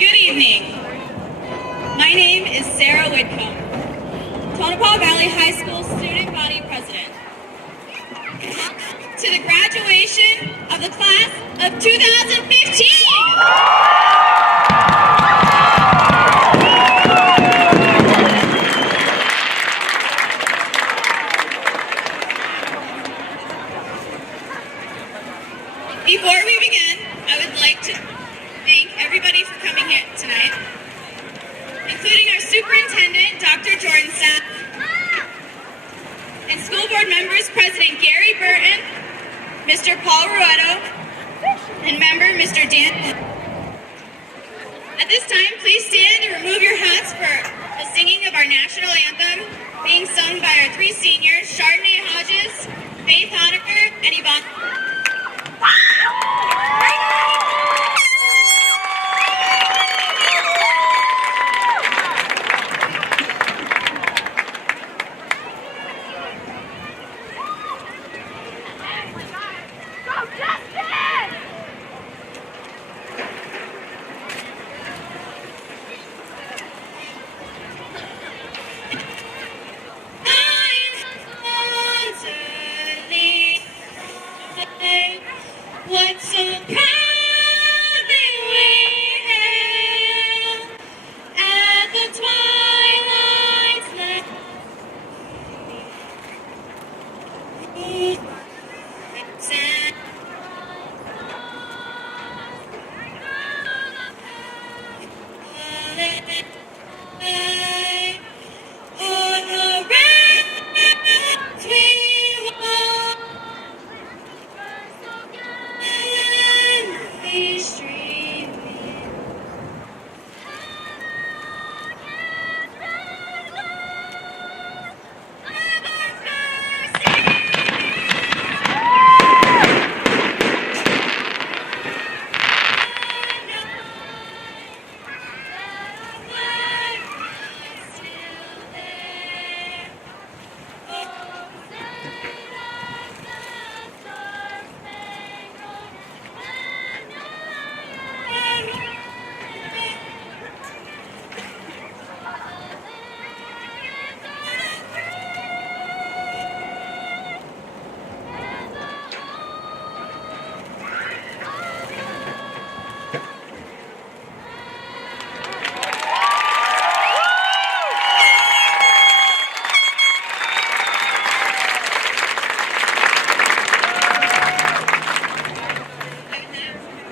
Good evening. My name is Sarah Whitcomb, Tonopah Valley High School Student Body President. To the graduation of the class of 2015! Before we begin, I would like to thank everybody for coming here tonight, including our superintendent, Dr. Jordanstadt, and school board members, President Gary Burton, Mr. Paul Ruedo, and member Mr. Dan. At this time, please stand and remove your hats for the singing of our national anthem, being sung by our three seniors, Chardonnay Hodges, Faith Honaker, and Yvonne. What so proudly we hailed at the twilight's light.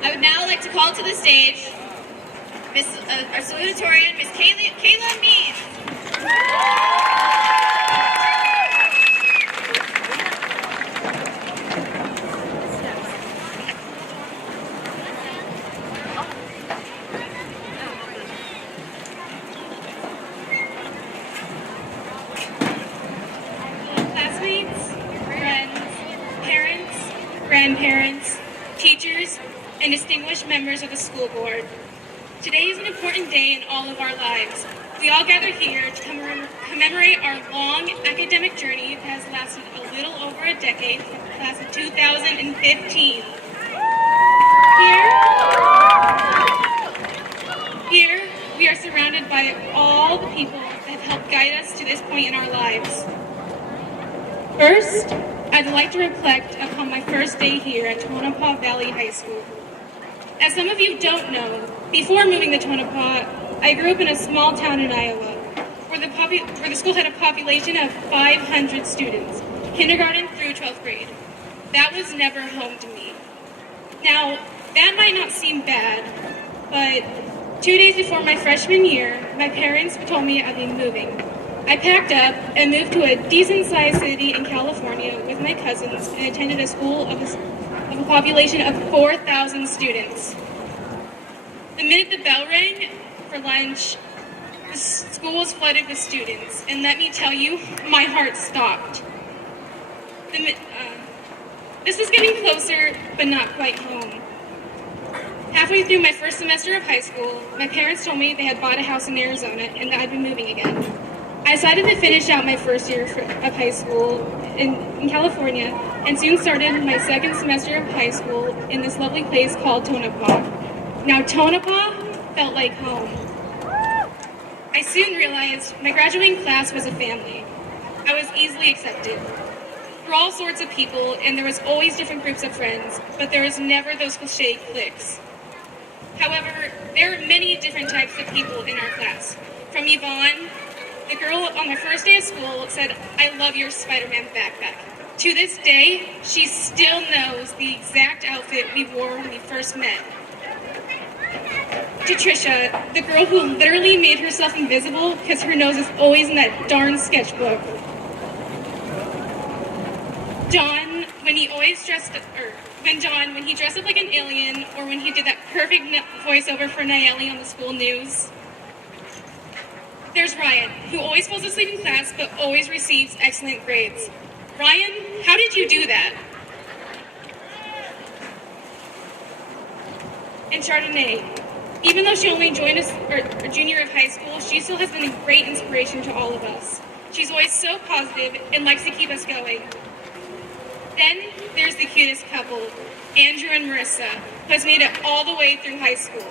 I would now like to call to the stage our salutatorian, Miss Kayla Means. Classmates, friends, parents, grandparents, teachers, and distinguished members of the school board. Today is an important day in all of our lives. We all gather here to commemorate our long academic journey that has lasted a little over a decade, the class of 2015. Here, we are surrounded by all the people that have helped guide us to this point in our lives. First, I'd like to reflect upon my first day here at Tonopah Valley High School. As some of you don't know, before moving to Tonopah, I grew up in a small town in Iowa, where the school had a population of 500 students, kindergarten through 12th grade. That was never home to me. Now, that might not seem bad, but 2 days before my freshman year, my parents told me I'd be moving. I packed up and moved to a decent-sized city in California with my cousins and attended a school of a population of 4,000 students. The minute the bell rang for lunch, the school was flooded with students, and let me tell you, my heart stopped. This was getting closer, but not quite home. Halfway through my first semester of high school, my parents told me they had bought a house in Arizona and that I'd be moving again. I decided to finish out my first year of high school in California and soon started my second semester of high school in this lovely place called Tonopah. Now Tonopah, felt like home. I soon realized my graduating class was a family. I was easily accepted. We're all sorts of people, and there was always different groups of friends, but there was never those cliche cliques. However, there are many different types of people in our class. From Yvonne, the girl on my first day of school said, "I love your Spider-Man backpack." To this day, she still knows the exact outfit we wore when we first met. To Trisha, the girl who literally made herself invisible because her nose is always in that darn sketchbook. John, when he dressed up like an alien, or when he did that perfect voiceover for Nayeli on the school news. There's Ryan, who always falls asleep in class but always receives excellent grades. Ryan, how did you do that? And Chardonnay, even though she only joined us a junior of high school, she still has been a great inspiration to all of us. She's always so positive and likes to keep us going. Then there's the cutest couple, Andrew and Marissa, who has made it all the way through high school.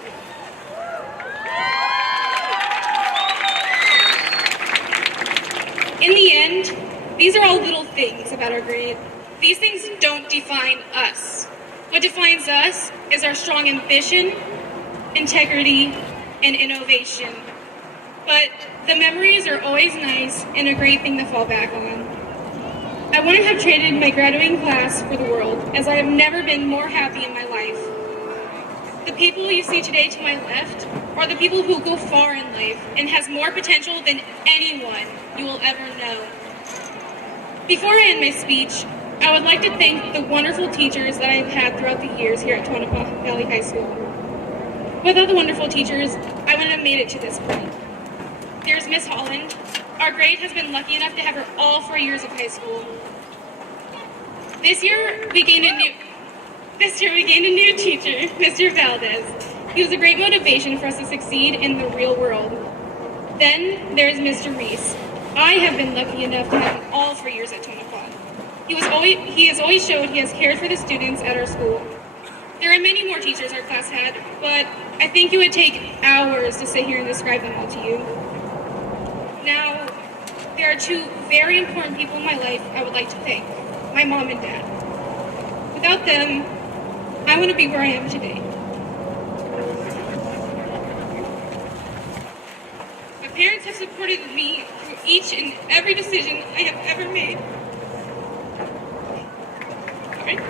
In the end, these are all little things about our grade. These things don't define us. What defines us is our strong ambition, integrity, and innovation. But the memories are always nice and a great thing to fall back on. I wouldn't have traded my graduating class for the world, as I have never been more happy in my life. The people you see today to my left are the people who go far in life and has more potential than anyone you will ever know. Before I end my speech, I would like to thank the wonderful teachers that I've had throughout the years here at Tonopah Valley High School. Without the wonderful teachers, I wouldn't have made it to this point. There's Miss Holland. Our grade has been lucky enough to have her all 4 years of high school. This year we gained a new teacher, Mr. Valdez. He was a great motivation for us to succeed in the real world. Then there's Mr. Reese. I have been lucky enough to have him all 4 years at Tonopah. He has always showed he has cared for the students at our school. There are many more teachers our class had, but I think it would take hours to sit here and describe them all to you. Now, there are two very important people in my life I would like to thank, my mom and dad. Without them, I wouldn't be where I am today. My parents have supported me through each and every decision I have ever made. All right.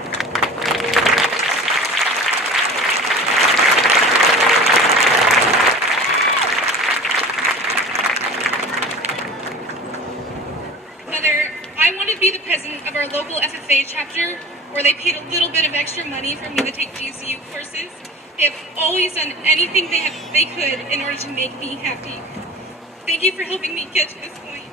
Of our local FFA chapter, where they paid a little bit of extra money for me to take GCU courses. They have always done anything they could in order to make me happy. Thank you for helping me get to this point.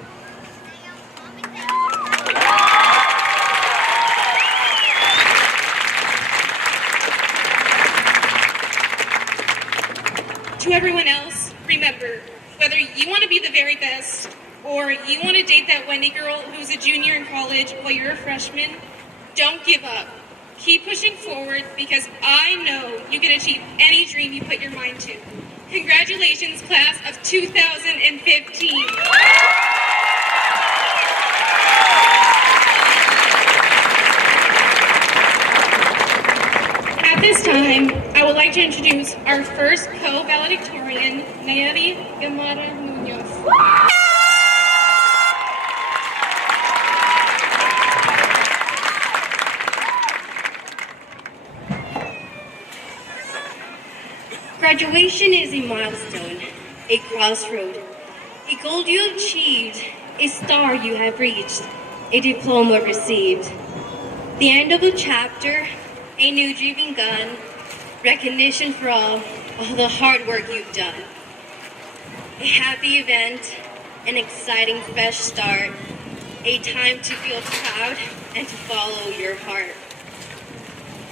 To everyone else, remember, whether you want to be the very best, or you want to date that Wendy girl who's a junior in college while you're a freshman, don't give up. Keep pushing forward, because I know you can achieve any dream you put your mind to. Congratulations, class of 2015. At this time, I would like to introduce our first co-valedictorian, Nayeli Gamara Munoz. Graduation is a milestone, a crossroad, a goal you achieved, a star you have reached, a diploma received. The end of a chapter, a new dream begun, recognition for all the hard work you've done. A happy event, an exciting fresh start, a time to feel proud and to follow your heart.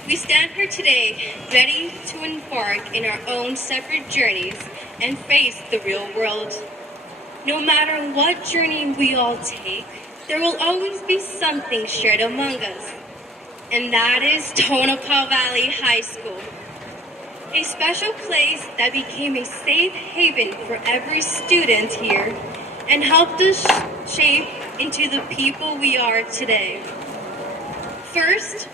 We stand here today, ready to embark in our own separate journeys and face the real world. No matter what journey we all take, there will always be something shared among us, and that is Tonopah Valley High School. A special place that became a safe haven for every student here and helped us shape into the people we are today. First,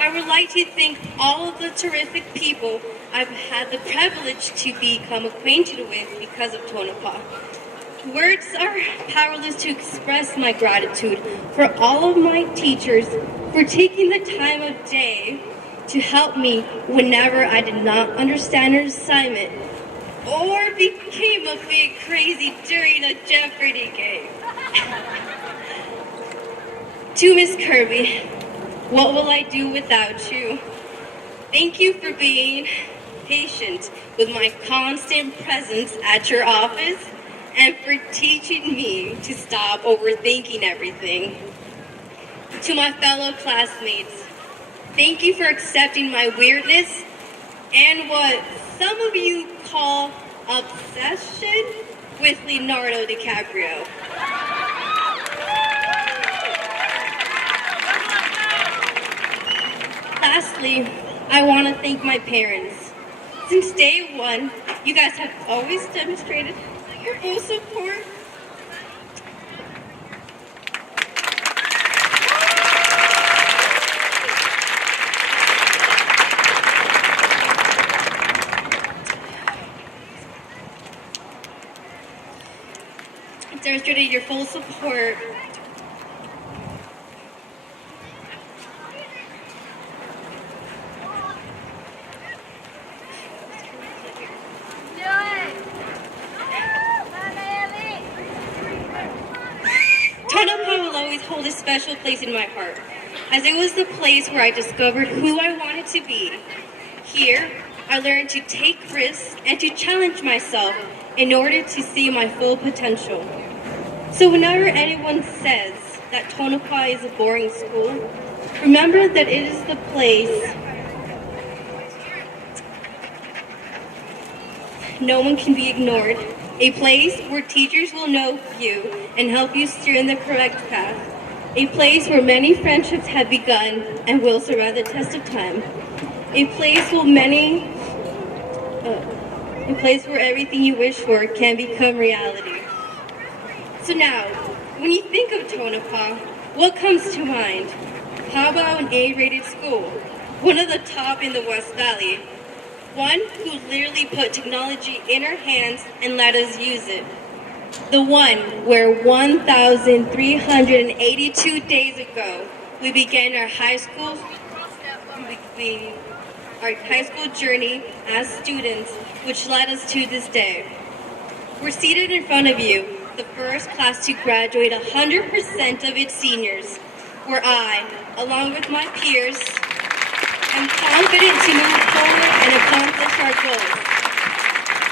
I would like to thank all of the terrific people I've had the privilege to become acquainted with because of Tonopah. Words are powerless to express my gratitude for all of my teachers for taking the time of day to help me whenever I did not understand an assignment or became a bit crazy during a Jeopardy game. To Miss Kirby, what will I do without you? Thank you for being patient with my constant presence at your office and for teaching me to stop overthinking everything. To my fellow classmates, thank you for accepting my weirdness and what some of you call obsession with Leonardo DiCaprio. Lastly, I want to thank my parents. Since day one, you guys have always demonstrated your full support. Demonstrated your full support. Tonopah will always hold a special place in my heart, as it was the place where I discovered who I wanted to be. Here, I learned to take risks and to challenge myself in order to see my full potential. So whenever anyone says that Tonopah is a boring school, remember that it is the place no one can be ignored. A place where teachers will know you and help you steer in the correct path. A place where many friendships have begun and will survive the test of time. A place where everything you wish for can become reality. So now, when you think of Tonopah, what comes to mind? How about an A-rated school? One of the top in the West Valley. One who literally put technology in our hands and let us use it. The one where 1,382 days ago, we began our high school journey as students, which led us to this day. We're seated in front of you, the first class to graduate 100% of its seniors, where I, along with my peers, am confident to move forward and accomplish our goals.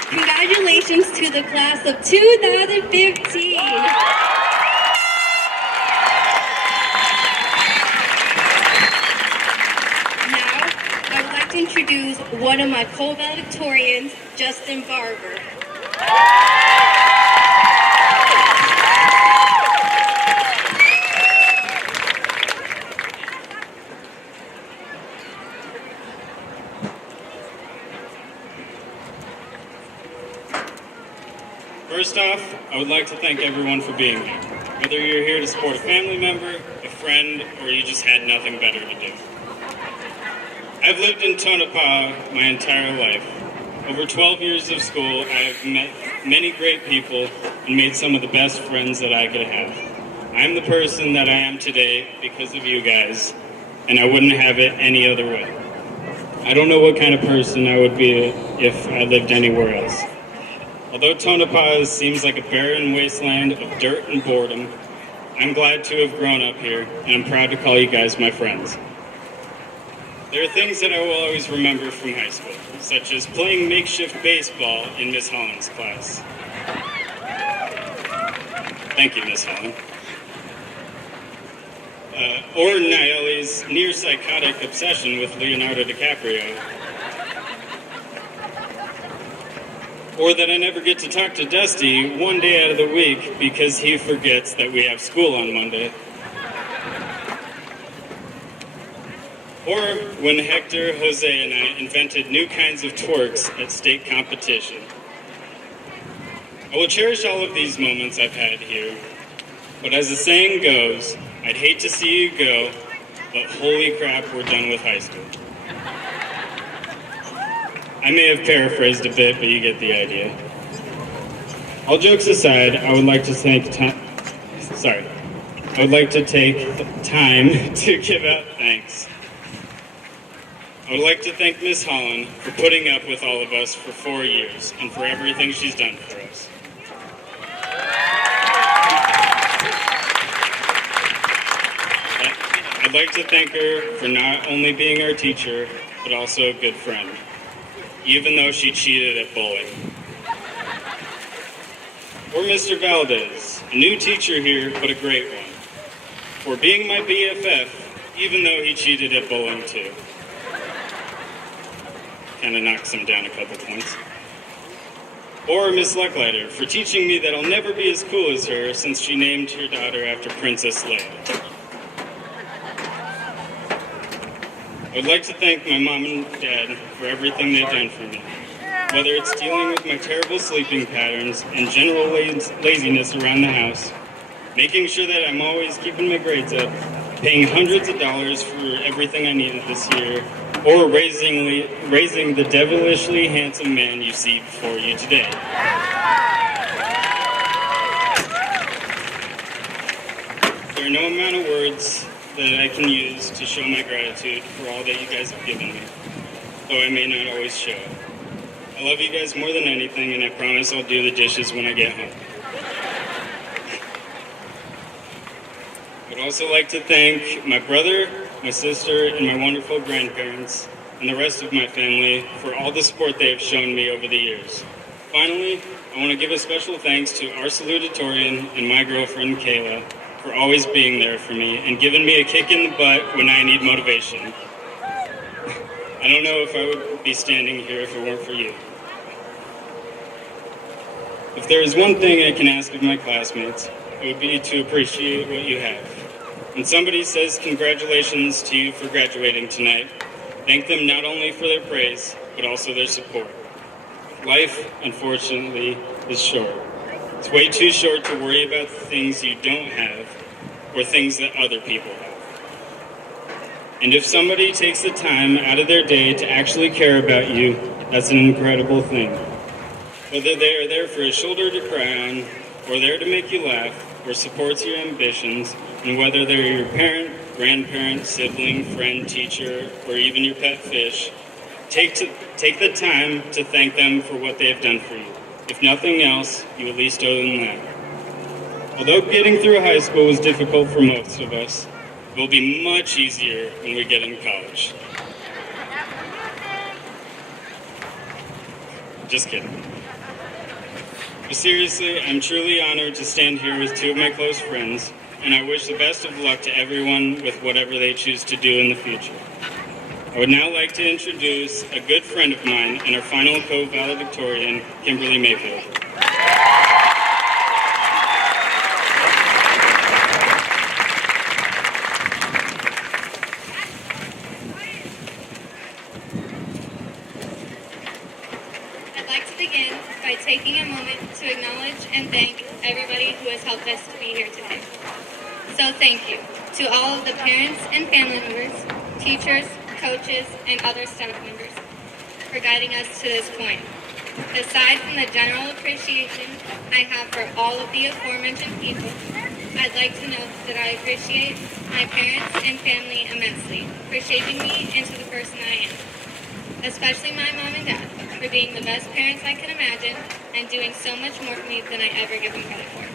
Congratulations to the class of 2015. Now, I would like to introduce one of my co-valedictorians, Justin Barber. First off, I would like to thank everyone for being here. Whether you're here to support a family member, a friend, or you just had nothing better to do. I've lived in Tonopah my entire life. Over 12 years of school, I have met many great people and made some of the best friends that I could have. I'm the person that I am today because of you guys, and I wouldn't have it any other way. I don't know what kind of person I would be if I lived anywhere else. Although Tonopah seems like a barren wasteland of dirt and boredom, I'm glad to have grown up here, and I'm proud to call you guys my friends. There are things that I will always remember from high school, such as playing makeshift baseball in Miss Holland's class. Thank you, Miss Holland. Or Naeli's near-psychotic obsession with Leonardo DiCaprio. Or that I never get to talk to Dusty one day out of the week because he forgets that we have school on Monday. or when Hector, Jose, and I invented new kinds of twerks at state competition. I will cherish all of these moments I've had here, but as the saying goes, I'd hate to see you go, but holy crap, we're done with high school. I may have paraphrased a bit, but you get the idea. All jokes aside, I would like to take time to give out thanks. I would like to thank Miss Holland for putting up with all of us for 4 years and for everything she's done for us. I'd like to thank her for not only being our teacher, but also a good friend, even though she cheated at bowling. Or Mr. Valdez, a new teacher here, but a great one, for being my BFF, even though he cheated at bowling too. Kind of knocks him down a couple points. Or Miss Lucklighter, for teaching me that I'll never be as cool as her since she named her daughter after Princess Leia. I would like to thank my mom and dad for everything they've done for me. Whether it's dealing with my terrible sleeping patterns and general laziness around the house, making sure that I'm always keeping my grades up, paying hundreds of dollars for everything I needed this year, or raising the devilishly handsome man you see before you today. There are no amount of words that I can use to show my gratitude for all that you guys have given me, though I may not always show it. I love you guys more than anything, and I promise I'll do the dishes when I get home. I'd also like to thank my brother, my sister, and my wonderful grandparents, and the rest of my family for all the support they have shown me over the years. Finally, I want to give a special thanks to our salutatorian and my girlfriend, Kayla, for always being there for me and giving me a kick in the butt when I need motivation. I don't know if I would be standing here if it weren't for you. If there is one thing I can ask of my classmates, it would be to appreciate what you have. When somebody says congratulations to you for graduating tonight, thank them not only for their praise, but also their support. Life, unfortunately, is short. It's way too short to worry about the things you don't have or things that other people have. And if somebody takes the time out of their day to actually care about you, that's an incredible thing. Whether they are there for a shoulder to cry on, or there to make you laugh, or supports your ambitions, and whether they're your parent, grandparent, sibling, friend, teacher, or even your pet fish, take the time to thank them for what they have done for you. If nothing else, you at least owe them that. Although getting through high school was difficult for most of us, it will be much easier when we get into college. Just kidding. But seriously, I'm truly honored to stand here with two of my close friends, and I wish the best of luck to everyone with whatever they choose to do in the future. I would now like to introduce a good friend of mine and our final co-valedictorian, Kimberly Mayfield. I'd like to begin by taking a moment to acknowledge and thank everybody who has helped us to be here today. So thank you to all of the parents and family members, teachers, coaches, and other staff members for guiding us to this point. Aside from the general appreciation I have for all of the aforementioned people, I'd like to note that I appreciate my parents and family immensely for shaping me into the person I am. Especially my mom and dad for being the best parents I can imagine and doing so much more for me than I ever give them credit for.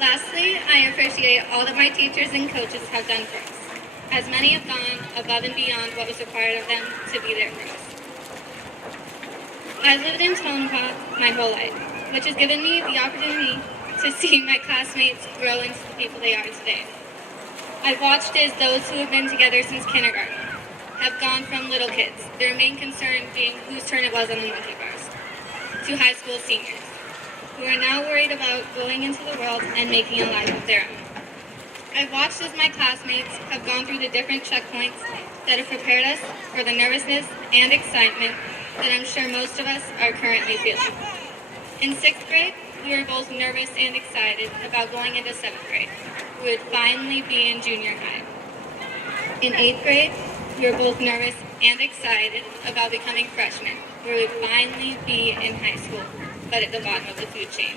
Lastly, I appreciate all that my teachers and coaches have done for us, as many have gone above and beyond what was required of them to be there for us. I've lived in Tonopah my whole life, which has given me the opportunity to see my classmates grow into the people they are today. I've watched as those who have been together since kindergarten have gone from little kids, their main concern being whose turn it was on the monkey bars, to high school seniors, who are now worried about going into the world and making a life of their own. I've watched as my classmates have gone through the different checkpoints that have prepared us for the nervousness and excitement that I'm sure most of us are currently feeling. In 6th grade, we were both nervous and excited about going into 7th grade. We would finally be in junior high. In 8th grade, we were both nervous and excited about becoming freshmen. We would finally be in high school, but at the bottom of the food chain.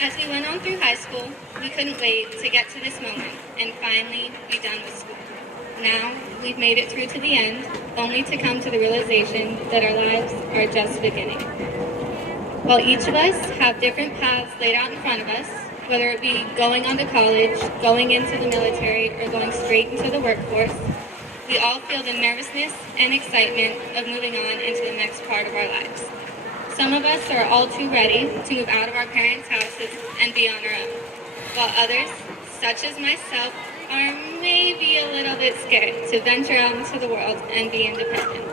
As we went on through high school, we couldn't wait to get to this moment and finally be done with school. Now, we've made it through to the end, only to come to the realization that our lives are just beginning. While each of us have different paths laid out in front of us, whether it be going on to college, going into the military, or going straight into the workforce, we all feel the nervousness and excitement of moving on into the next part of our lives. Some of us are all too ready to move out of our parents' houses and be on our own, while others, such as myself, are maybe a little bit scared to venture out into the world and be independent.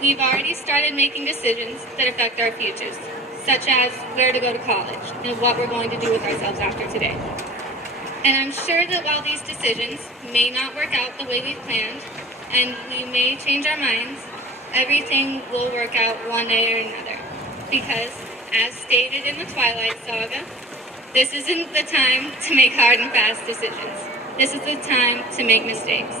We've already started making decisions that affect our futures, such as where to go to college and what we're going to do with ourselves after today. And I'm sure that while these decisions may not work out the way we've planned, and we may change our minds, everything will work out one day or another. Because, as stated in the Twilight Saga, this isn't the time to make hard and fast decisions. This is the time to make mistakes.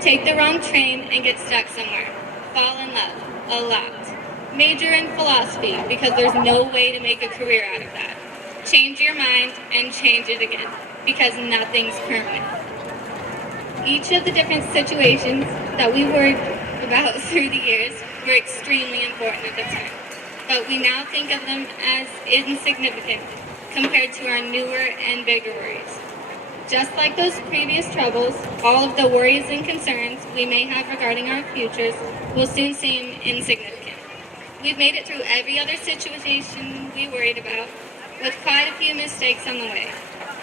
Take the wrong train and get stuck somewhere. Fall in love, a lot. Major in philosophy, because there's no way to make a career out of that. Change your mind and change it again, because nothing's permanent. Each of the different situations that we worried about through the years were extremely important at the time, but we now think of them as insignificant compared to our newer and bigger worries. Just like those previous troubles, all of the worries and concerns we may have regarding our futures will soon seem insignificant. We've made it through every other situation we worried about, with quite a few mistakes on the way.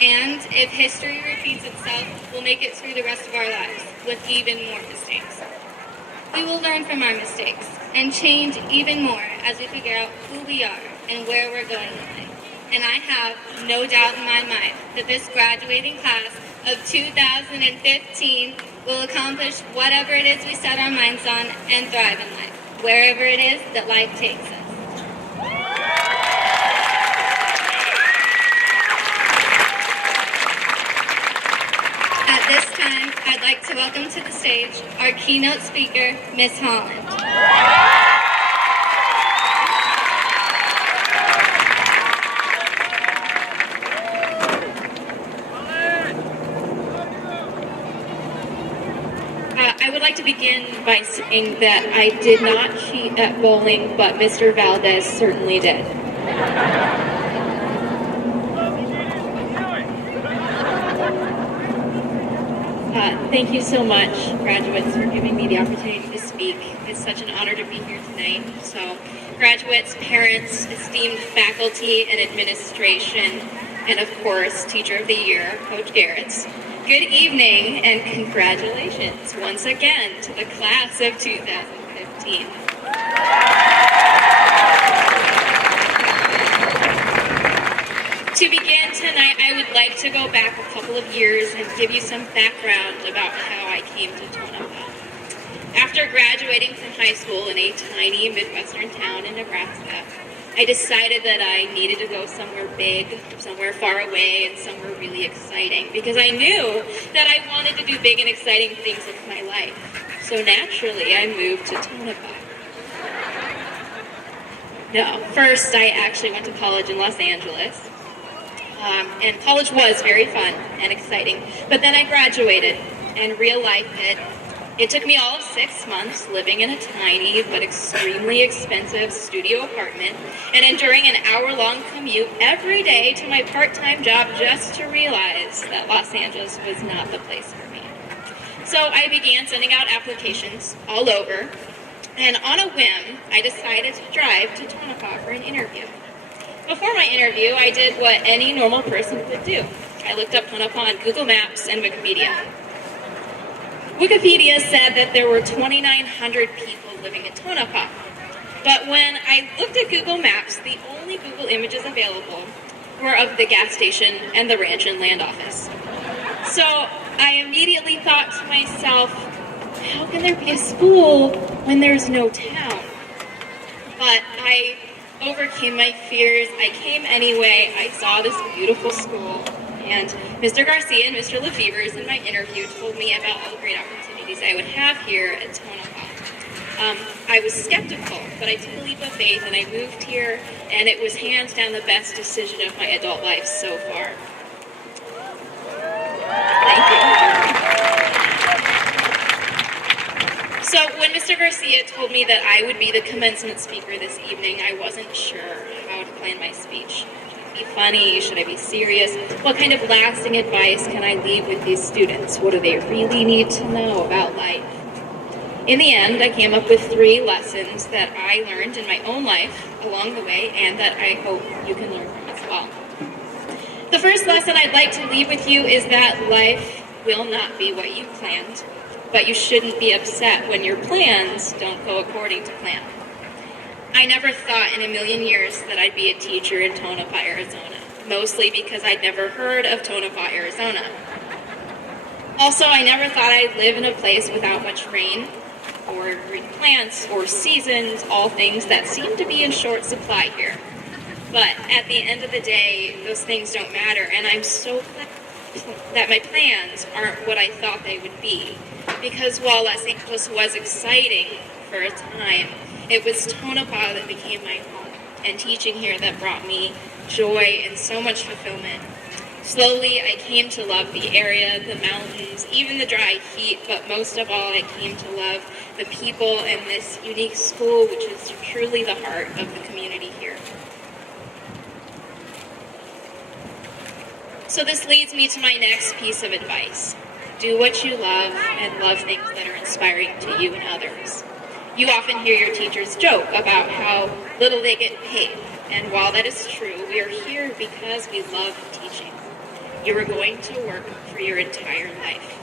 And if history repeats itself, we'll make it through the rest of our lives with even more mistakes. We will learn from our mistakes and change even more as we figure out who we are and where we're going in life. And I have no doubt in my mind that this graduating class of 2015 will accomplish whatever it is we set our minds on and thrive in life, wherever it is that life takes us. At this time, I'd like to welcome to the stage our keynote speaker, Miss Holland. I would like to begin by saying that I did not cheat at bowling, but Mr. Valdez certainly did. Thank you so much, graduates, for giving me the opportunity to speak. It's such an honor to be here tonight. So, graduates, parents, esteemed faculty and administration, and of course, Teacher of the Year, Coach Garrett's. Good evening and congratulations once again to the class of 2015. To begin tonight, I would like to go back a couple of years and give you some background about how I came to Tonopah. After graduating from high school in a tiny Midwestern town in Nebraska, I decided that I needed to go somewhere big, somewhere far away, and somewhere really exciting, because I knew that I wanted to do big and exciting things with my life. So naturally, I moved to Tonopah. No, first I actually went to college in Los Angeles, and college was very fun and exciting, but then I graduated, and real life hit. It took me all of 6 months living in a tiny but extremely expensive studio apartment and enduring an hour-long commute every day to my part-time job just to realize that Los Angeles was not the place for me. So I began sending out applications all over, and on a whim, I decided to drive to Tonopah for an interview. Before my interview, I did what any normal person would do. I looked up Tonopah on Google Maps and Wikipedia. Wikipedia said that there were 2,900 people living in Tonopah. But when I looked at Google Maps, the only Google images available were of the gas station and the ranch and land office. So I immediately thought to myself, how can there be a school when there's no town? But I overcame my fears. I came anyway. I saw this beautiful school. And Mr. Garcia and Mr. Lefevers in my interview told me about all the great opportunities I would have here at Tonopah. I was skeptical, but I took a leap of faith and I moved here, and it was hands down the best decision of my adult life so far. Thank you. So when Mr. Garcia told me that I would be the commencement speaker this evening, I wasn't sure how to plan my speech. Be funny? Should I be serious? What kind of lasting advice can I leave with these students? What do they really need to know about life? In the end, I came up with 3 lessons that I learned in my own life along the way and that I hope you can learn from as well. The first lesson I'd like to leave with you is that life will not be what you planned, but you shouldn't be upset when your plans don't go according to plan. I never thought in a million years that I'd be a teacher in Tonopah, Arizona, mostly because I'd never heard of Tonopah, Arizona. Also, I never thought I'd live in a place without much rain, or green plants, or seasons, all things that seem to be in short supply here. But at the end of the day, those things don't matter, and I'm so glad that my plans aren't what I thought they would be. Because while Los Angeles was exciting for a time, it was Tonopah that became my home, and teaching here that brought me joy and so much fulfillment. Slowly, I came to love the area, the mountains, even the dry heat, but most of all, I came to love the people and this unique school, which is truly the heart of the community here. So this leads me to my next piece of advice. Do what you love and love things that are inspiring to you and others. You often hear your teachers joke about how little they get paid, and while that is true, we are here because we love teaching. You are going to work for your entire life.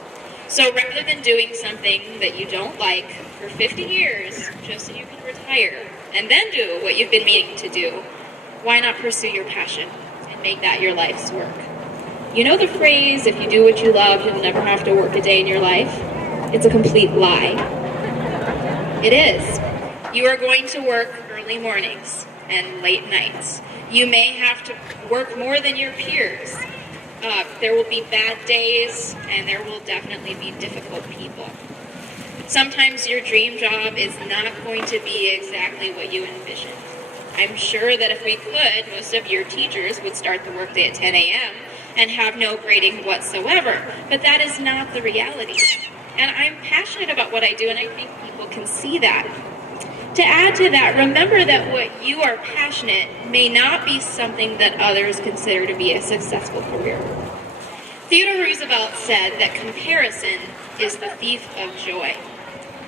So rather than doing something that you don't like for 50 years just so you can retire and then do what you've been meaning to do, why not pursue your passion and make that your life's work? You know the phrase, if you do what you love, you'll never have to work a day in your life? It's a complete lie. It is. You are going to work early mornings and late nights. You may have to work more than your peers. There will be bad days, and there will definitely be difficult people. Sometimes your dream job is not going to be exactly what you envisioned. I'm sure that if we could, most of your teachers would start the workday at 10 a.m. and have no grading whatsoever, but that is not the reality. And I'm passionate about what I do, and I think people can see that. To add to that, remember that what you are passionate may not be something that others consider to be a successful career. Theodore Roosevelt said that comparison is the thief of joy.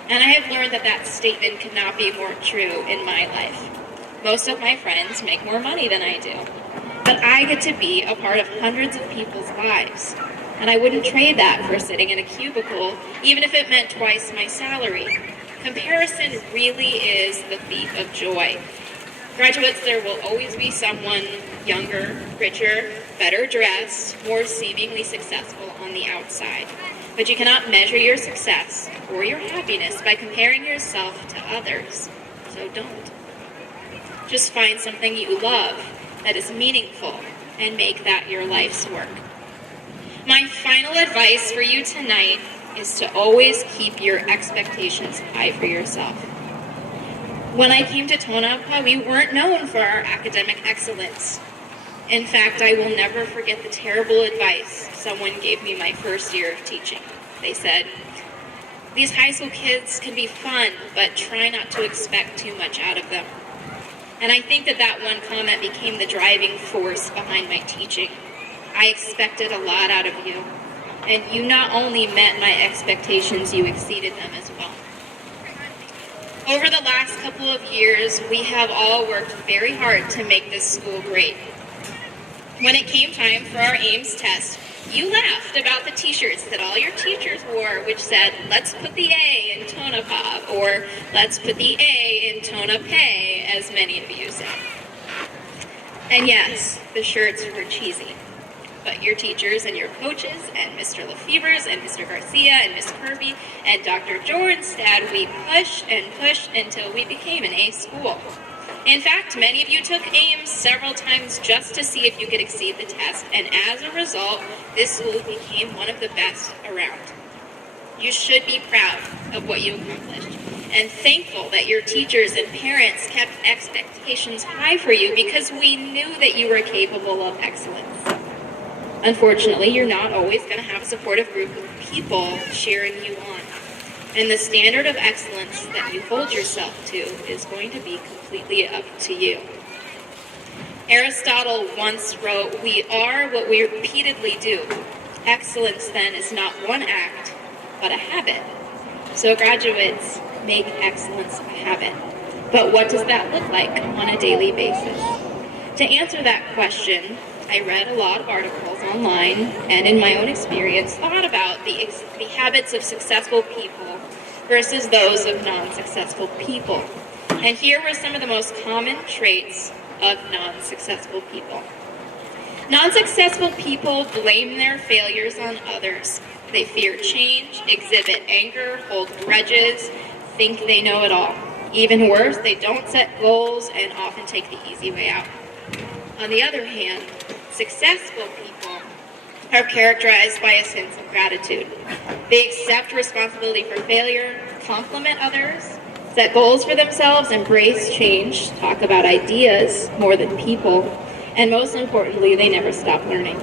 And I have learned that that statement could not be more true in my life. Most of my friends make more money than I do, but I get to be a part of hundreds of people's lives. And I wouldn't trade that for sitting in a cubicle, even if it meant twice my salary. Comparison really is the thief of joy. Graduates, there will always be someone younger, richer, better dressed, more seemingly successful on the outside. But you cannot measure your success or your happiness by comparing yourself to others. So don't. Just find something you love that is meaningful and make that your life's work. My final advice for you tonight is to always keep your expectations high for yourself. When I came to Tonopah, we weren't known for our academic excellence. In fact, I will never forget the terrible advice someone gave me my first year of teaching. They said, "These high school kids can be fun, but try not to expect too much out of them." And I think that one comment became the driving force behind my teaching. I expected a lot out of you, and you not only met my expectations, you exceeded them as well. Over the last couple of years, we have all worked very hard to make this school great. When it came time for our Ames test, you laughed about the t-shirts that all your teachers wore, which said, "Let's put the A in Tonopah," or "Let's put the A in Tonopah," as many of you said. And yes, the shirts were cheesy. but your teachers and your coaches and Mr. Lefevre's and Mr. Garcia and Miss Kirby and Dr. Jornstad, we pushed and pushed until we became an A school. In fact, many of you took AIMS several times just to see if you could exceed the test, and as a result, this school became one of the best around. You should be proud of what you accomplished and thankful that your teachers and parents kept expectations high for you because we knew that you were capable of excellence. Unfortunately, you're not always going to have a supportive group of people cheering you on. And the standard of excellence that you hold yourself to is going to be completely up to you. Aristotle once wrote, "We are what we repeatedly do. Excellence, then, is not one act, but a habit." So graduates, make excellence a habit. But what does that look like on a daily basis? To answer that question, I read a lot of articles online and in my own experience thought about the habits of successful people versus those of non-successful people. And here were some of the most common traits of non-successful people. Non-successful people blame their failures on others. They fear change, exhibit anger, hold grudges, think they know it all. Even worse, they don't set goals and often take the easy way out. On the other hand, successful people are characterized by a sense of gratitude. They accept responsibility for failure, compliment others, set goals for themselves, embrace change, talk about ideas more than people, and most importantly, they never stop learning.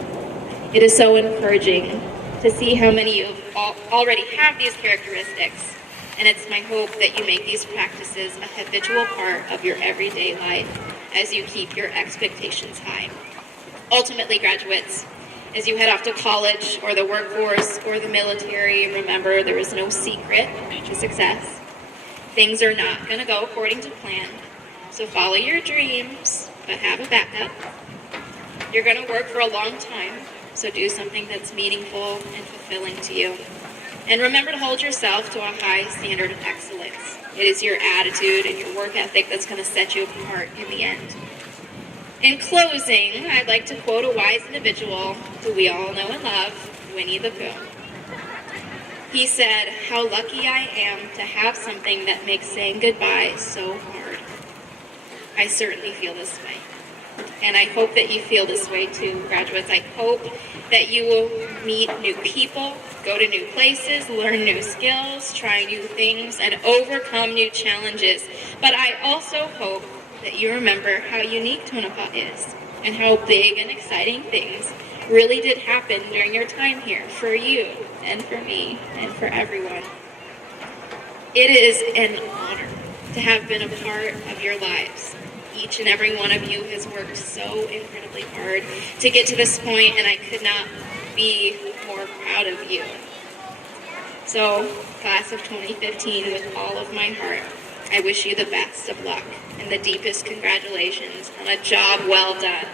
It is so encouraging to see how many of you already have these characteristics, and it's my hope that you make these practices a habitual part of your everyday life as you keep your expectations high. Ultimately, graduates, as you head off to college or the workforce or the military, remember there is no secret to success. Things are not going to go according to plan, so follow your dreams, but have a backup. You're going to work for a long time, so do something that's meaningful and fulfilling to you. And remember to hold yourself to a high standard of excellence. It is your attitude and your work ethic that's going to set you apart in the end. In closing, I'd like to quote a wise individual who we all know and love, Winnie the Pooh. He said, "How lucky I am to have something that makes saying goodbye so hard." I certainly feel this way. And I hope that you feel this way too, graduates. I hope that you will meet new people, go to new places, learn new skills, try new things, and overcome new challenges. But I also hope that you remember how unique Tonopah is and how big and exciting things really did happen during your time here for you and for me and for everyone. It is an honor to have been a part of your lives. Each and every one of you has worked so incredibly hard to get to this point, and I could not be more proud of you. So, class of 2015, with all of my heart, I wish you the best of luck and the deepest congratulations on a job well done.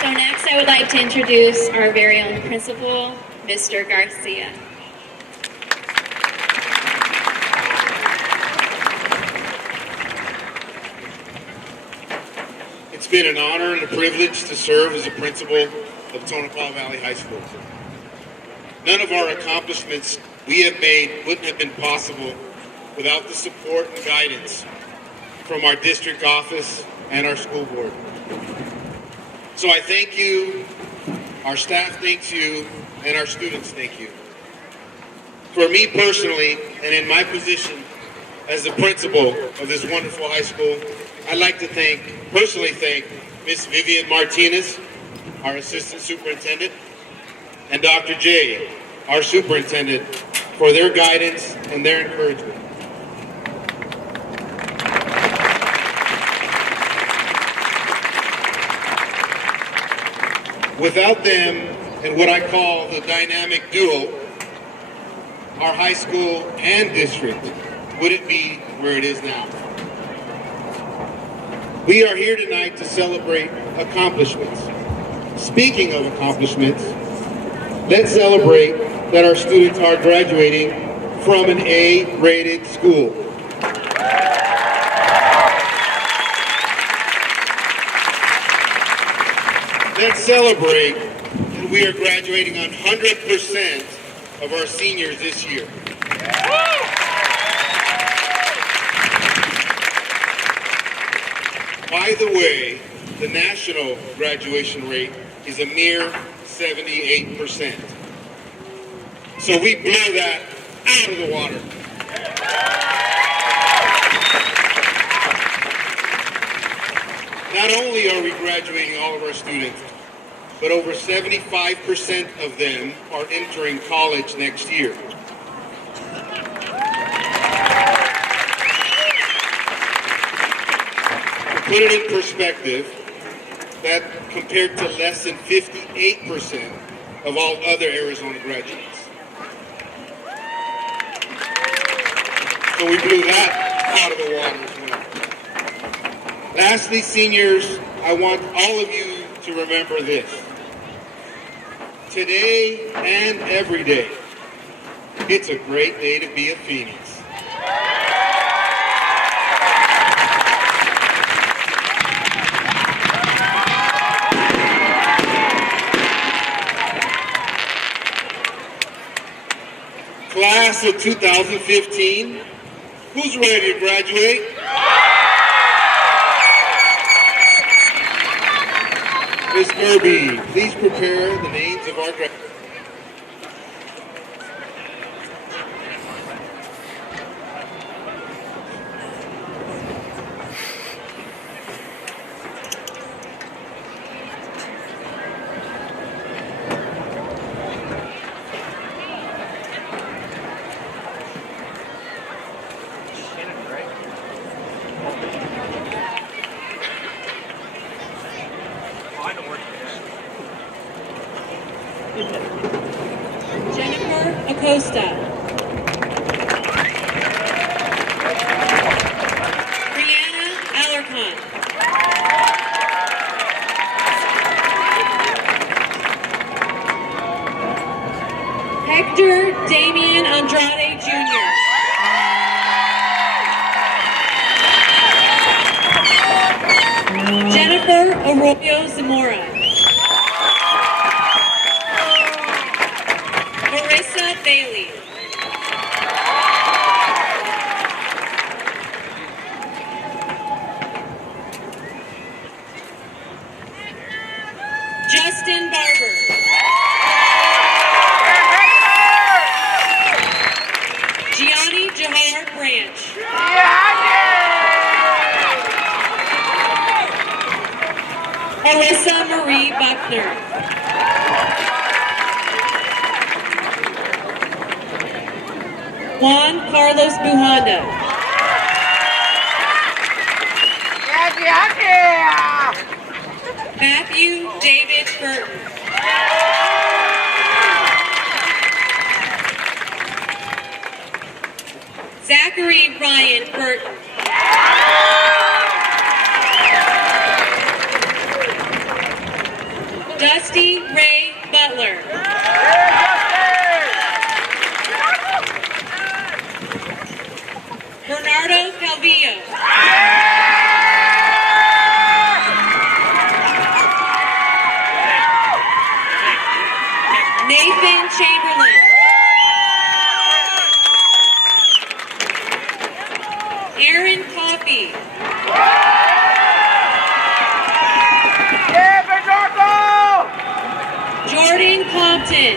So next I would like to introduce our very own principal, Mr. Garcia. It's been an honor and a privilege to serve as a principal of Tonopah Valley High School. None of our accomplishments we have made wouldn't have been possible without the support and guidance from our district office and our school board. So I thank you, our staff thanks you, and our students thank you. For me personally, and in my position as the principal of this wonderful high school, I'd like to personally thank Miss Vivian Martinez, our assistant superintendent, and Dr. J, our superintendent, for their guidance and their encouragement. Without them, and what I call the dynamic duo, our high school and district wouldn't be where it is now. We are here tonight to celebrate accomplishments. Speaking of accomplishments, let's celebrate that our students are graduating from an A-rated school. Let's celebrate that we are graduating 100% of our seniors this year. By the way, the national graduation rate is a mere 78%. So we blew that out of the water. Not only are we graduating all of our students, but over 75% of them are entering college next year. To put it in perspective, that compared to less than 58% of all other Arizona graduates. So we blew that out of the water as well. Lastly, seniors, I want all of you to remember this. Today and every day, it's a great day to be a Phoenix. Class of 2015, who's ready to graduate? Ms. Kirby, please prepare the names of our graduates. Jennifer Acosta. Brianna Alarcon. Hector Damian Andrade Jr. Jennifer Arroyo Zamora. Marissa Bailey. Justin Barber. Gianni Jahar Branch. Alyssa Marie Buckner. Juan Carlos Bujanda. Matthew David Burton. Zachary Ryan Burton. Dusty Ray Butler. Bernardo Calvillo. Nathan Chamberlain. Aaron Coffey. Jordan Compton.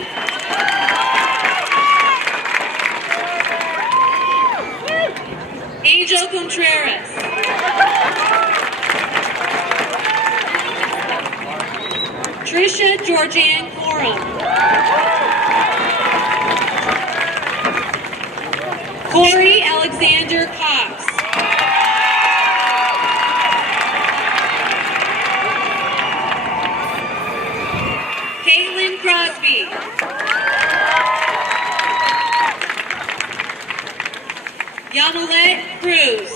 Angel Contreras. Trisha Georgianne Coram. Corey Alexander Cox. Caitlin Crosby. Yamilet Cruz.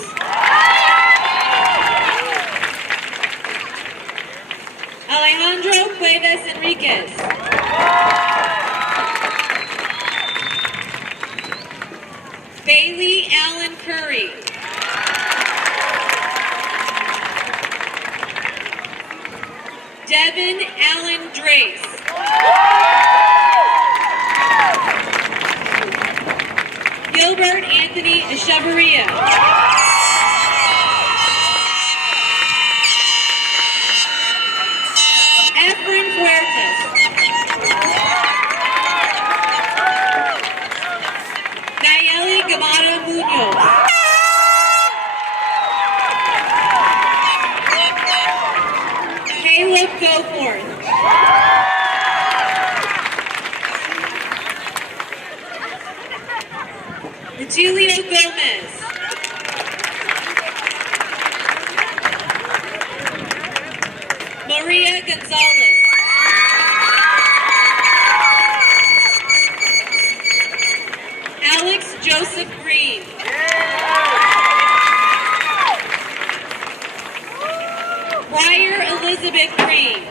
Alejandro Cuevas Enriquez. Curry. Devin Allen Drace. Gilbert Anthony Echeverria. Efren Fuertes. Nayeli Gamada Munoz. Caleb Goforth. Rutilio Gomez. Maria Gonzalez. Alex Joseph Green. Briar Elizabeth Green.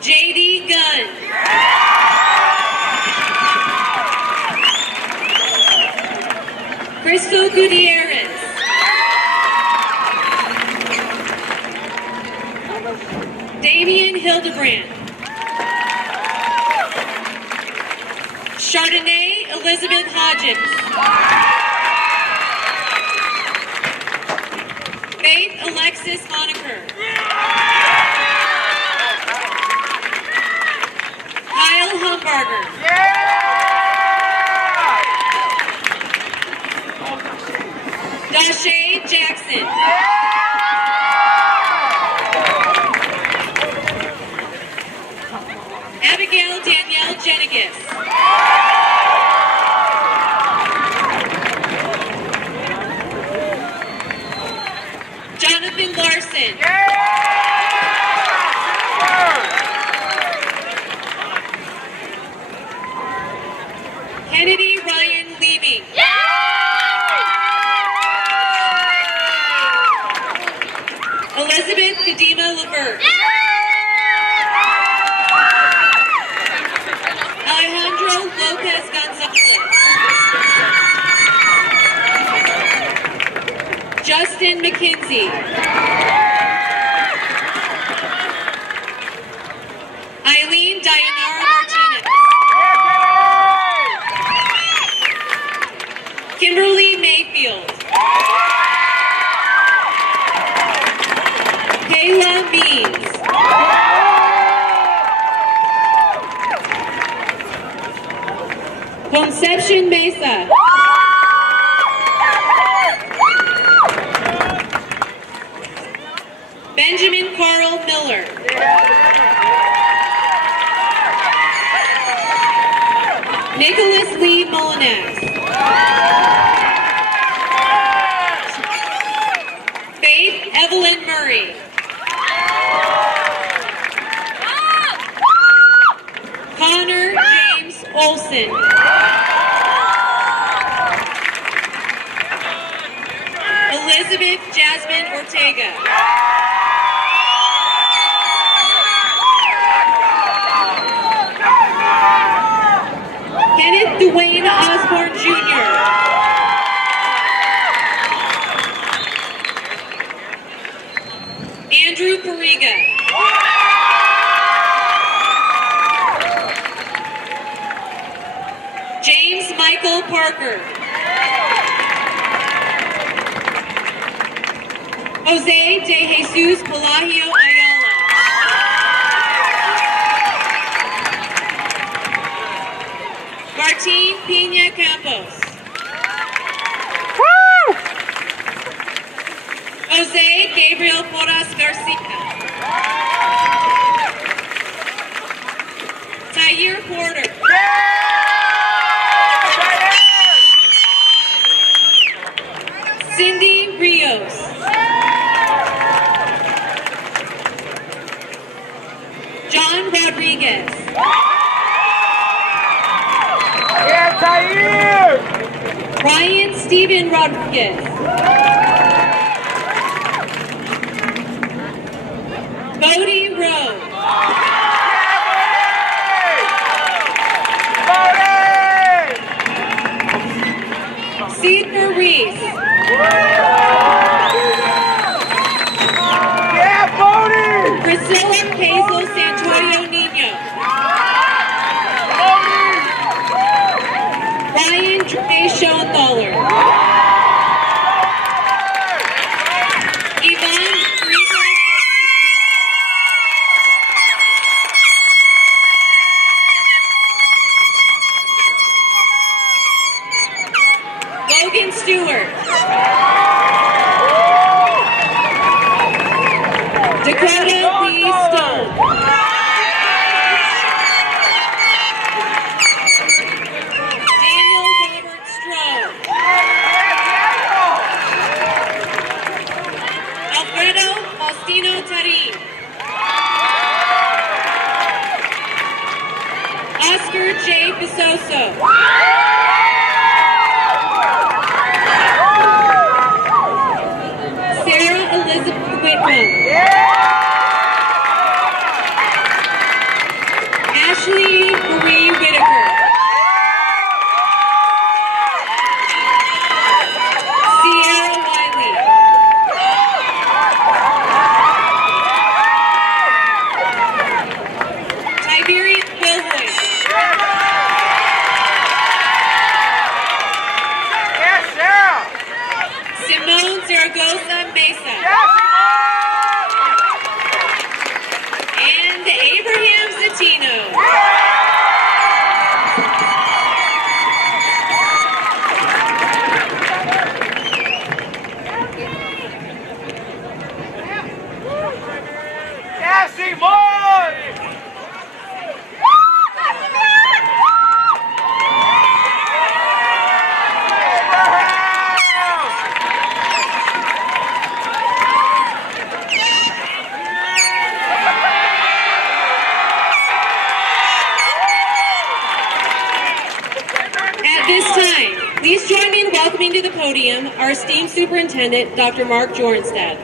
JD Gunn. Crystal Gutierrez. Damian Hildebrand. Chardonnay Elizabeth Hodges. Faith Alexis Honecker. Kyle Humbarger. Dashay Jackson. Abigail Danielle Jenigis. Jonathan Larson. Kennedy Ryan Leeming. Elizabeth Kadima Levert. Alejandro Lopez Gonzalez. Justin McKinsey. Eileen Dayanara Martinez. Kimberly Mayfield. Kayla Means. Conception Mesa. Benjamin Carl Miller. Nicholas Lee Molinax. Faith Evelyn Murray. Connor James Olson. Elizabeth Jasmine Ortega. Kenneth Dwayne Osborne Jr. Andrew Pariga. James Michael Parker. Jose de Jesus Pelagio Ayala. Martin Pina Campos. Jose Gabriel Porras Garcia. Tyre Porter. Cindy Rios. John Rodriguez. Ryan Steven Rodriguez. Bodie Rowe. Priscilla Hazel Santorio Nino. Ryan Dre Schoenthaler. Yvonne Friedrich. Logan Stewart. Dakota Lee Stone. Daniel Robert Stroh. Alfredo Faustino Tarin. Oscar J. Pisoso. Sarah Elizabeth Whitman. Ashley Marie Whitaker. Sierra Wiley. Tiberius Wilhoy. Simone Zaragoza Mesa. And Abraham Zatino. Cassie Moore! At this time, please join me in welcoming to the podium our esteemed superintendent, Dr. Mark Jornstad.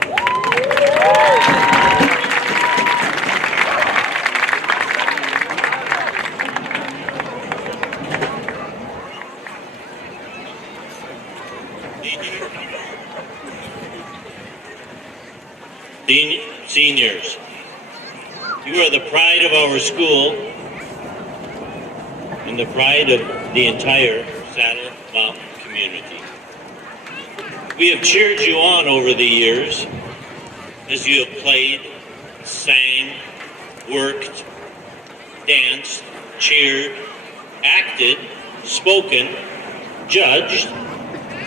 Seniors, you are the pride of our school and the pride of the entire Saddle Mountain community. We have cheered you on over the years as you have played, sang, worked, danced, cheered, acted, spoken, judged,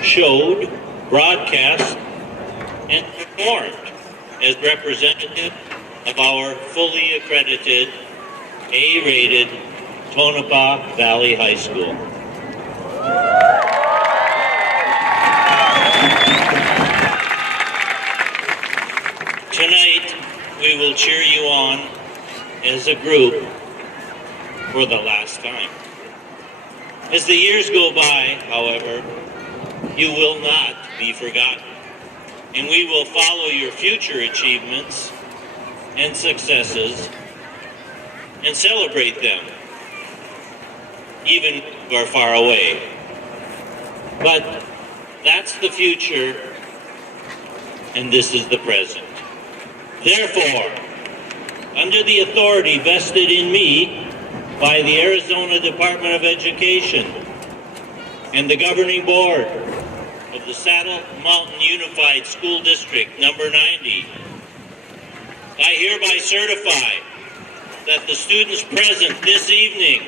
showed, broadcast, and performed as representative of our fully accredited, A-rated Tonopah Valley High School. Tonight, we will cheer you on as a group for the last time. As the years go by, however, you will not be forgotten, and we will follow your future achievements and successes and celebrate them, even if you are far away. But that's the future, and this is the present. Therefore, under the authority vested in me by the Arizona Department of Education and the governing board of the Saddle Mountain Unified School District number 90, I hereby certify that the students present this evening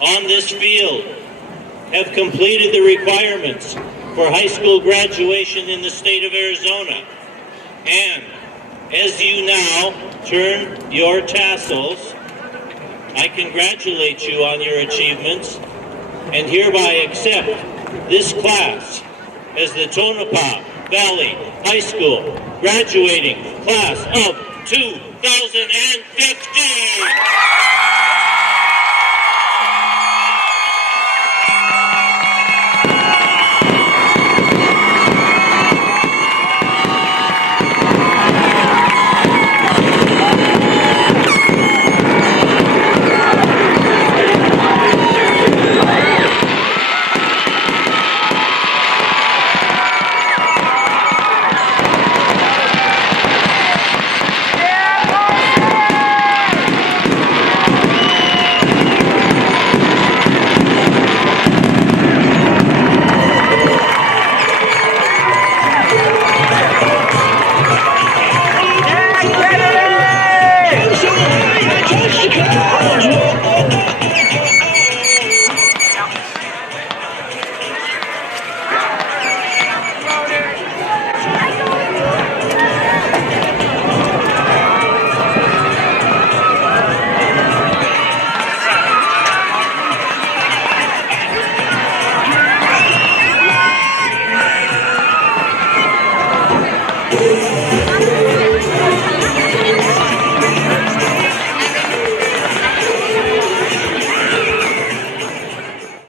on this field have completed the requirements for high school graduation in the state of Arizona. And as you now turn your tassels, I congratulate you on your achievements and hereby accept this class as the Tonopah Valley High School graduating class of 2015.